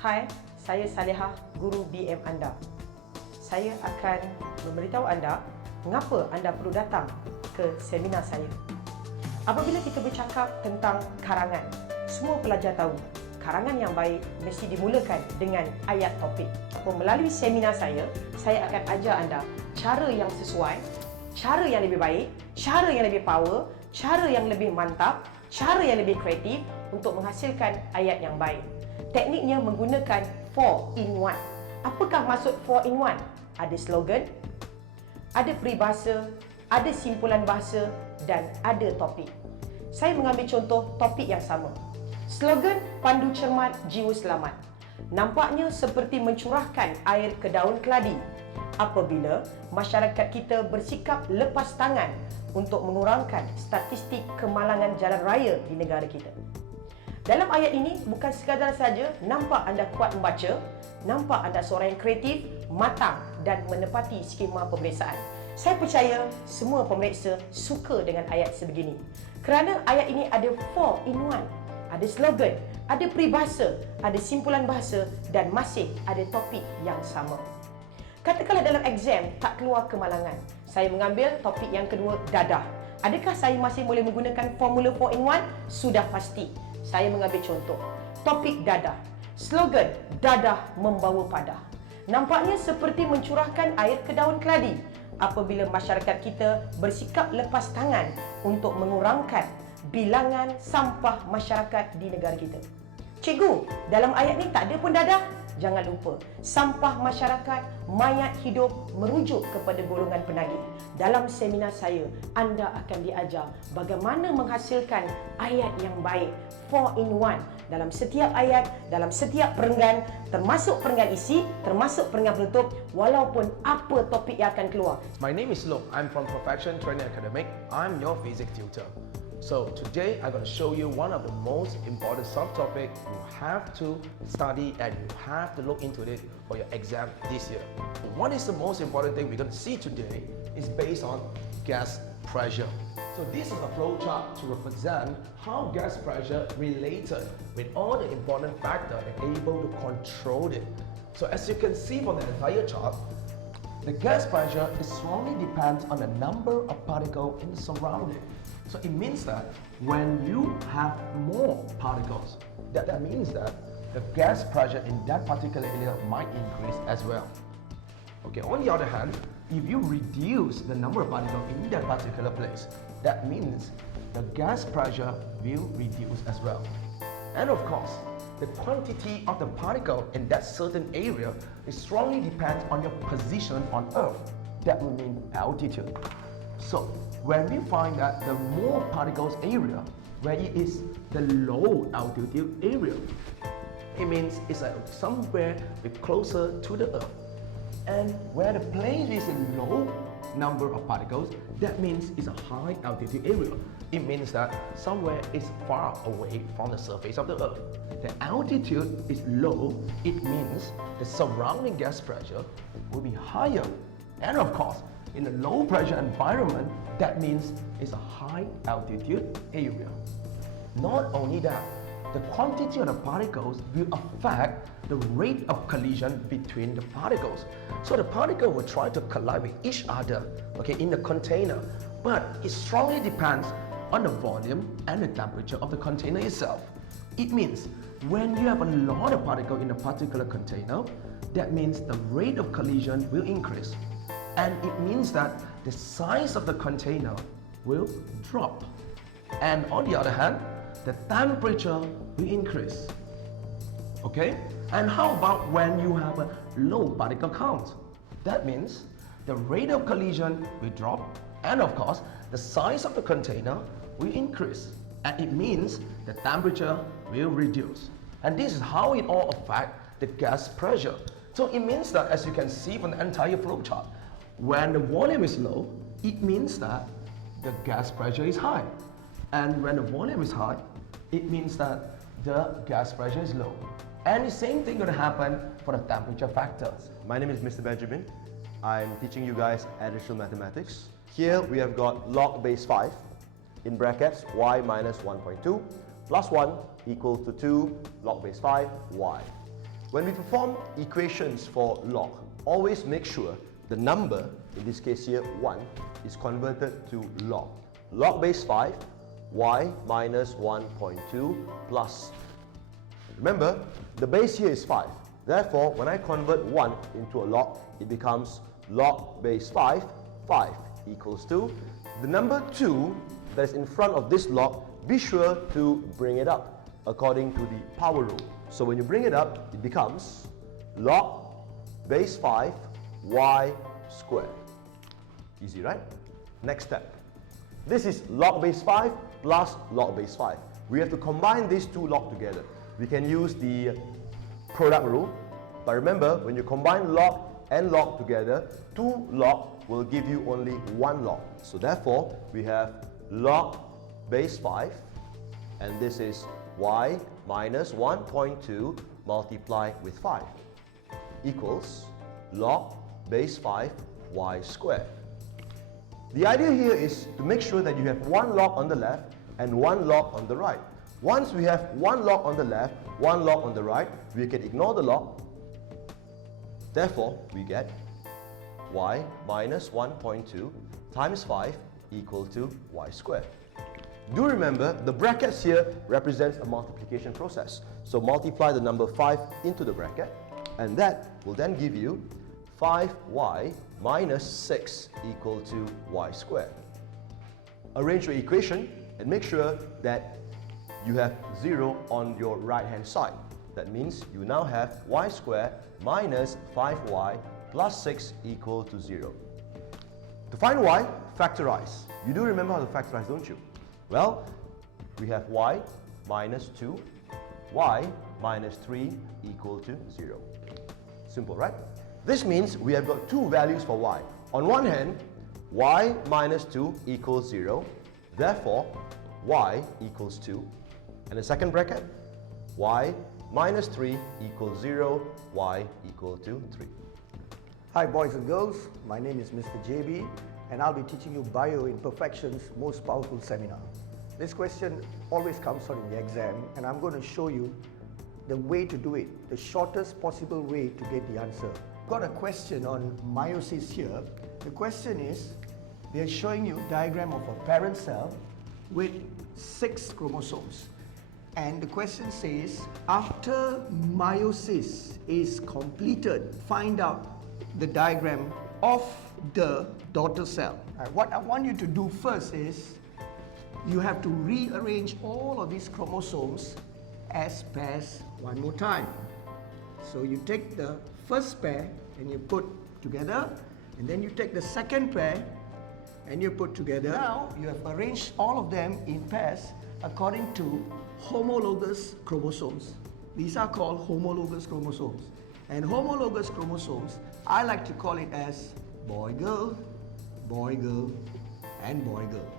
Hai, saya Salihah, guru BM anda. Saya akan memberitahu anda mengapa anda perlu datang ke seminar saya. Apabila kita bercakap tentang karangan, semua pelajar tahu karangan yang baik mesti dimulakan dengan ayat topik. Melalui seminar saya akan ajar anda cara yang sesuai, cara yang lebih baik, cara yang lebih power, cara yang lebih mantap, cara yang lebih kreatif untuk menghasilkan ayat yang baik. Tekniknya menggunakan 4-in-1. Apakah maksud 4-in-1? Ada slogan, ada peribahasa, ada simpulan bahasa dan ada topik. Saya mengambil contoh topik yang sama. Slogan pandu cermat jiwa selamat. Nampaknya seperti mencurahkan air ke daun keladi apabila masyarakat kita bersikap lepas tangan untuk mengurangkan statistik kemalangan jalan raya di negara kita. Dalam ayat ini bukan sekadar saja nampak anda kuat membaca, nampak anda seorang yang kreatif, matang dan menepati skema pemeriksaan. Saya percaya semua pemeriksa suka dengan ayat sebegini. Kerana ayat ini ada 4-in-1. Ada slogan, ada peribahasa, ada simpulan bahasa dan masih ada topik yang sama. Katakanlah dalam exam tak keluar kemalangan, saya mengambil topik yang kedua, dadah. Adakah saya masih boleh menggunakan formula 4-in-1? Sudah pasti. Saya mengambil contoh, topik dadah. Slogan, dadah membawa padah. Nampaknya seperti mencurahkan air ke daun keladi apabila masyarakat kita bersikap lepas tangan untuk mengurangkan bilangan sampah masyarakat di negara kita. Cikgu, dalam ayat ni tak ada pun dadah. Jangan lupa, sampah masyarakat, mayat hidup merujuk kepada golongan penagih. Dalam seminar saya, anda akan diajar bagaimana menghasilkan ayat yang baik, 4-in-1. Dalam setiap ayat, dalam setiap perenggan, termasuk perenggan isi, termasuk perenggan penutup, walaupun apa topik yang akan keluar. My name is Long. I'm from Perfection Training Academic. I'm your physics tutor. So today I'm going to show you one of the most important subtopics you have to study and you have to look into it for your exam this year. What is the most important thing we're going to see today is based on gas pressure. So this is a flow chart to represent how gas pressure related with all the important factors and able to control it. So as you can see from the entire chart, the gas pressure is strongly depends on the number of particles in the surrounding. So it means that when you have more particles, that means that the gas pressure in that particular area might increase as well. Okay, on the other hand, if you reduce the number of particles in that particular place, that means the gas pressure will reduce as well. And of course, the quantity of the particle in that certain area is strongly depends on your position on Earth. That will mean altitude. So when we find that the more particles area, where it is the low altitude area, it means it's somewhere closer to the Earth. And where the place is a low number of particles, that means it's a high altitude area. It means that somewhere is far away from the surface of the Earth. The altitude is low, it means the surrounding gas pressure will be higher. And of course, in a low pressure environment, that means it's a high altitude area. Not only that, the quantity of the particles will affect the rate of collision between the particles. So the particle will try to collide with each other, okay, in the container, but it strongly depends on the volume and the temperature of the container itself. It means when you have a lot of particles in a particular container, that means the rate of collision will increase. And it means that the size of the container will drop. And on the other hand, the temperature will increase. Okay? And how about when you have a low particle count? That means the rate of collision will drop, and of course, the size of the container will increase. And it means the temperature will reduce. And this is how it all affects the gas pressure. So it means that, as you can see from the entire flow chart, when the volume is low, it means that the gas pressure is high. And when the volume is high, it means that the gas pressure is low. And the same thing going to happen for the temperature factors. My name is Mr. Benjamin. I'm teaching you guys additional mathematics. Here we have got log base 5 in brackets y minus 1.2 plus 1 equals to 2 log base 5 y. When we perform equations for log, always make sure the number, in this case here 1, is converted to log. Log base 5, y minus 1.2 plus. Remember, the base here is 5. Therefore, when I convert 1 into a log, it becomes log base 5, 5 equals to the number 2 that is in front of this log. Be sure to bring it up according to the power rule. So when you bring it up, it becomes log base 5 y squared. Easy, right? Next step. This is log base 5 plus log base 5. We have to combine these two log together. We can use the product rule, but remember, when you combine log and log together, 2 log will give you only 1 log. So therefore, we have log base 5, and this is y minus 1.2 multiplied with 5 equals log base 5 y squared. The idea here is to make sure that you have 1 log on the left and 1 log on the right. Once we have 1 log on the left, 1 log on the right, we can ignore the log. Therefore, we get y minus 1.2 times 5 equal to y squared. Do remember, the brackets here represents a multiplication process. So multiply the number 5 into the bracket, and that will then give you 5y minus 6 equal to y squared. Arrange your equation and make sure that you have 0 on your right hand side. That means you now have y squared minus 5y plus 6 equal to 0. To find y, factorize. You do remember how to factorize, don't you? Well, we have y minus 2, y minus 3 equal to 0. Simple, right? This means we have got 2 values for y. On one hand, y minus 2 equals 0. Therefore, y equals 2. And the second bracket, y minus 3 equals 0, y equal to 3. Hi boys and girls, my name is Mr. JB and I'll be teaching you Bio Imperfections Most Powerful Seminar. This question always comes out in the exam and I'm going to show you the way to do it, the shortest possible way to get the answer. Got a question on meiosis here. The question is, they're showing you a diagram of a parent cell with 6 chromosomes. And the question says, after meiosis is completed, find out the diagram of the daughter cell. What I want you to do first is, you have to rearrange all of these chromosomes as pairs one more time. So you take the first pair and you put together, and then you take the second pair and you put together. Now you have arranged all of them in pairs according to homologous chromosomes. These are called homologous chromosomes. And homologous chromosomes, I like to call it as boy, girl, and boy, girl.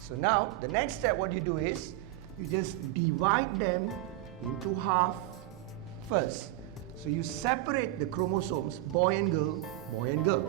So now, the next step, what you do is, you just divide them into half first. So you separate the chromosomes, boy and girl, boy and girl.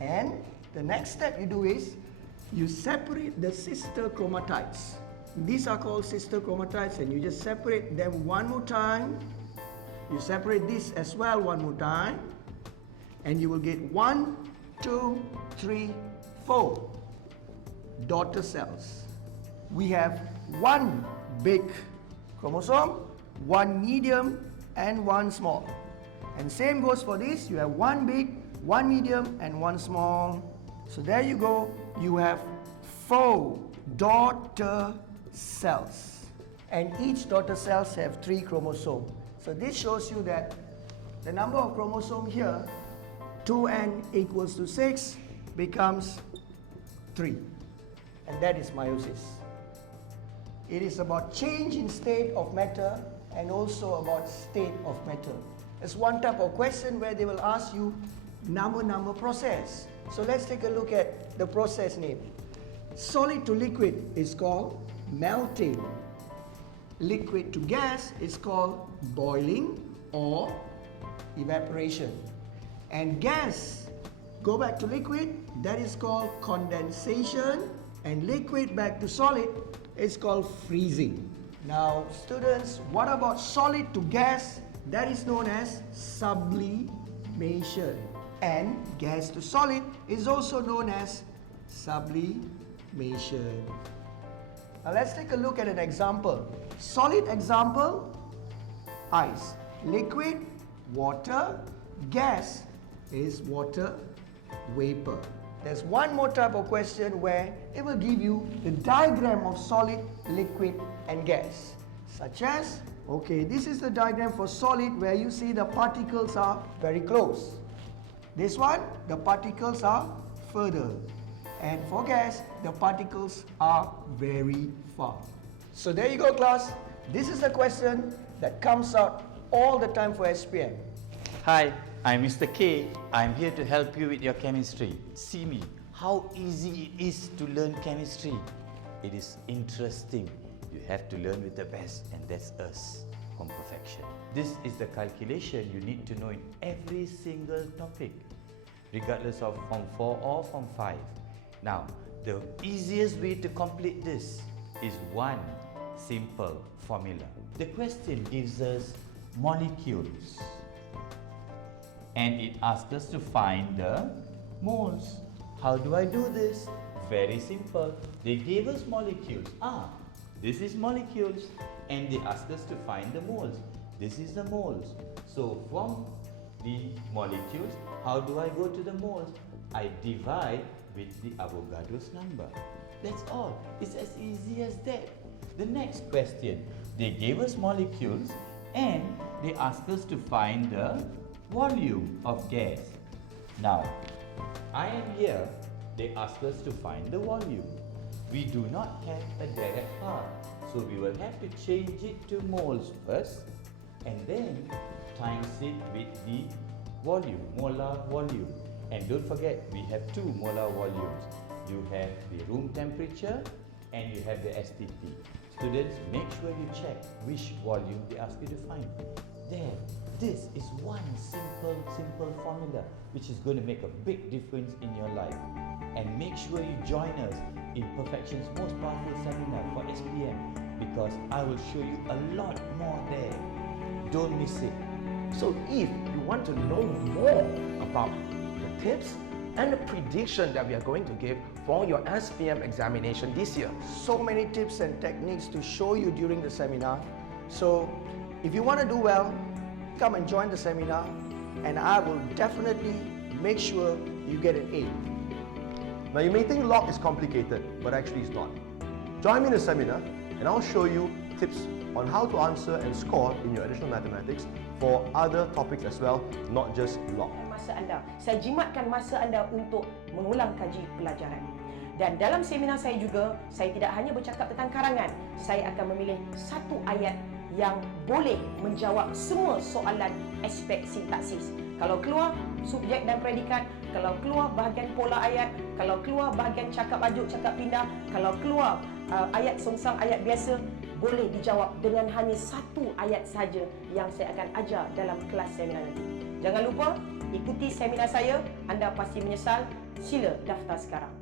And the next step you do is, you separate the sister chromatides. These are called sister chromatides, and you just separate them one more time. You separate this as well one more time, and you will get 1, 2, 3, 4 daughter cells. We have 1 big chromosome, 1 medium, and 1 small. And same goes for this. You have 1 big, 1 medium, and 1 small. So there you go. You have 4 daughter cells, and each daughter cells have 3 chromosomes. So this shows you that the number of chromosomes here, 2n equals to 6, becomes 3, and that is meiosis. It is about change in state of matter and also about state of matter. It's one type of question where they will ask you number process. So let's take a look at the process name. Solid to liquid is called melting. Liquid to gas is called boiling or evaporation. And gas, go back to liquid, that is called condensation. And liquid back to solid is called freezing. Now students, what about solid to gas that is known as sublimation. And gas to solid is also known as sublimation. Now let's take a look at an example. Solid example, ice. Liquid, water. Gas is water vapor. There's one more type of question where it will give you the diagram of solid, liquid and gas. Such as, okay, this is the diagram for solid where you see the particles are very close. This one, the particles are further. And for gas, the particles are very far. So there you go, class. This is the question that comes out all the time for SPM. Hi, I'm Mr. K. I'm here to help you with your chemistry. See me, how easy it is to learn chemistry. It is interesting. You have to learn with the best, and that's us, from perfection. This is the calculation you need to know in every single topic, regardless of Form 4 or Form 5. Now, the easiest way to complete this is one simple formula. The question gives us molecules, and it asks us to find the moles. How do I do this? Very simple. They gave us molecules. This is molecules, and they asked us to find the moles. This is the moles. So from the molecules, how do I go to the moles? I divide with the Avogadro's number. That's all. It's as easy as that. The next question, they gave us molecules and they asked us to find the volume of gas. Now, I am here. They asked us to find the volume. We do not have a direct path, so we will have to change it to moles first and then times it with the volume, molar volume. And don't forget, we have two molar volumes. You have the room temperature and you have the STP. Students, make sure you check which volume they ask you to find. There, this is one simple formula which is going to make a big difference in your life. And make sure you join us in Perfection's most powerful seminar for SPM, because I will show you a lot more there. Don't miss it. So if you want to know more about the tips and the prediction that we are going to give for your SPM examination this year, So many tips and techniques to show you during the seminar. So if you want to do well, come and join the seminar, and I will definitely make sure you get an A. Now you may think log is complicated, but actually it's not. Join me in the seminar and I'll show you tips on how to answer and score in your additional mathematics for other topics as well, not just log. Masa anda. Saya jimatkan masa anda untuk mengulang kaji pelajaran. Dan dalam seminar saya juga, saya tidak hanya bercakap tentang karangan. Saya akan memilih satu ayat yang boleh menjawab semua soalan aspek sintaksis. Kalau keluar subjek dan predikat, kalau keluar bahagian pola ayat, kalau keluar bahagian cakap ajuk, cakap pindah, kalau keluar ayat songsang, ayat biasa, boleh dijawab dengan hanya satu ayat sahaja yang saya akan ajar dalam kelas seminar nanti. Jangan lupa ikuti seminar saya, anda pasti menyesal. Sila daftar sekarang.